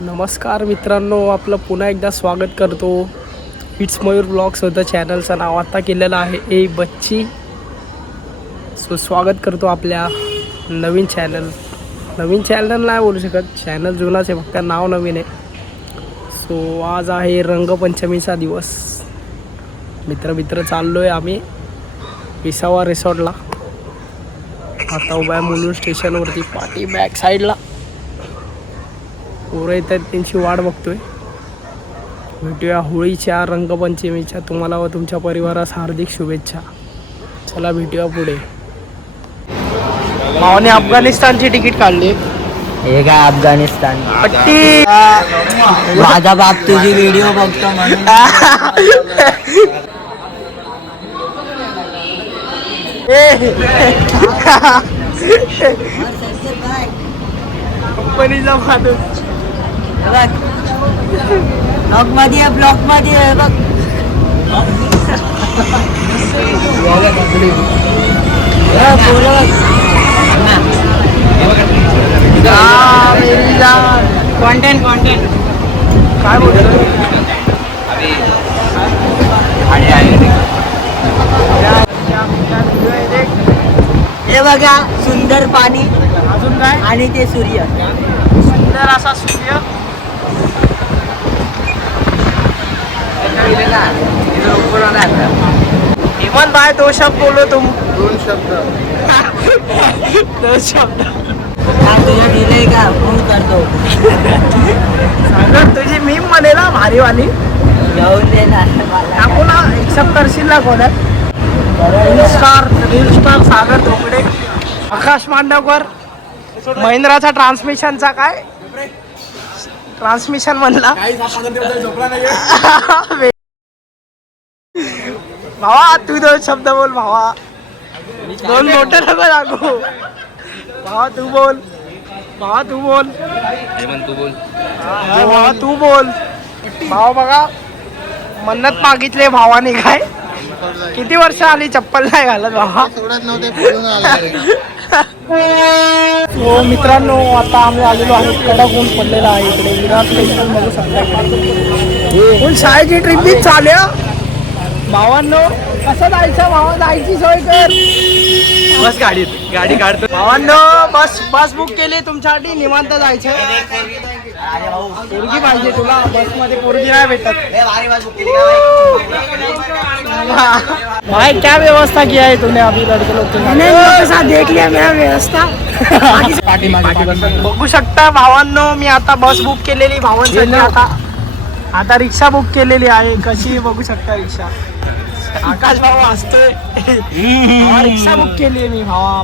नमस्कार मित्रांनो आपलं पुन्हा एकदा स्वागत करतो. इट्स मयूर ब्लॉग्स होतं चॅनलचं नाव आता केलेलं आहे ए बच्ची. सो स्वागत करतो आपल्या नवीन चॅनल नवीन चॅनल नाही बोलू शकत चॅनल जुनाच आहे फक्त नाव नवीन आहे. सो आज आहे रंगपंचमीचा दिवस. मित्र मित्र चाललो आहे आम्ही विसावा रिसॉर्टला आता उभ्या मुलून मुलूर स्टेशनवरती पाठी बॅक साईडला पोरं येतात त्यांची वाट बघतोय. भेटूया होळीच्या रंगपंचमीच्या तुम्हाला व तुमच्या परिवारास हार्दिक शुभेच्छा. चला भेटूया पुढे. भावाने अफगाणिस्तानची तिकीट काढली. हे काय अफगाणिस्तान? पट्टी! माझा बाप तुझी व्हिडिओ बघतो म्हणून. कंपनीचा माणूस. ब्लॉकमध्ये ब्लॉकमध्ये आहे बघ. कॉन्टेंट कॉन्टेंट काय बोलतो हे बघा सुंदर पाणी अजून काय? आणि ते सूर्य. सुंदर असा सूर्य. हेमंत भाई दो शब्द बोलो तुम. दोन शब्द. दोन शब्द. तुझं डिले का? फोन करतो. सागर तुझी मी म्हणे ना भारीवाली. जाऊन दे ना मला. टाकू ना एक्सेप्ट करशील ना कोणात reel star reel star Sagar Dhokde Akash Mandavkar. महिंद्राचा ट्रान्समिशनचा काय? ट्रान्समिशन म्हणला. भावा तू दोन शब्द बोल भावा. दोन मोठं नको लागू. भावा तू बोल. भावा तू बोल. हा, भावा तू बोल. भावा बघा. मन्नत मागितले भावाने काय? किती वर्ष आली चप्पल नाही घालत भावा? हो मित्रांनो आता आम्ही आलेलो आहे. कडक ऊन पडलेला आहे इकडे. विराट स्टेशनमध्ये संध्याकाळी फुल शाळेची ट्रिप बी चालू आहे. भावांनो कसं जायचं? भावा जायची सोय कर. बस गाडीत. गाडी काढतो. भावांनो बस बस बुक केली तुमच्यासाठी. निवांत जायचं. पोरगी पाहिजे तुला. बसमध्ये पोरगी नाही भेटत. भाई क्या व्यवस्था किया है तूने अभी लड़के लोग के साथ? साथ देख लिया मेरा व्यवस्था। बघू शकता भावांनो मी आता बस बुक केलेली भावांसाठी आता. आता रिक्षा बुक केलेली आहे. कशी बघू शकता रिक्षा? आकाश भाऊ असतोय रिक्षा बुक केली आहे मी. भावा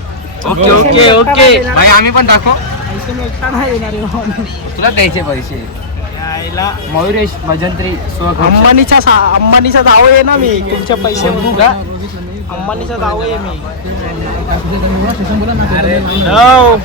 ओके ओके ओके. भाई आम्ही पण दाखव पैसे मी एकटा नाही येणार आहे भावा. तुला द्यायचे पैसे. यायला. मयुरेश भजंत्री स्वखर्च अंबानीचा सा- अंबानीचा दाव आहे ना मी. तुमचे पैसे बघू का? अंबानीचा दाव आहे मी. हो.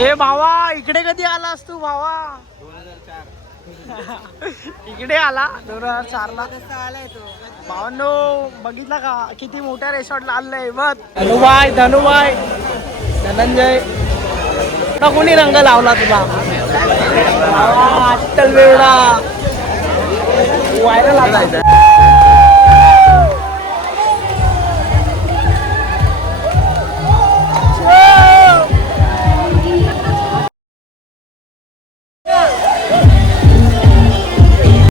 ए भावा इकडे कधी आलास तू भावा? इकडे आला दोन हजार चार ला भावांनो बघितला का? किती मोठ्या रेसॉर्टला आलंय बघ. धनुबाई धनुबाई. धनंजय. कोणी रंग लावला तुला? अट्टल वेळा व्हायरल आला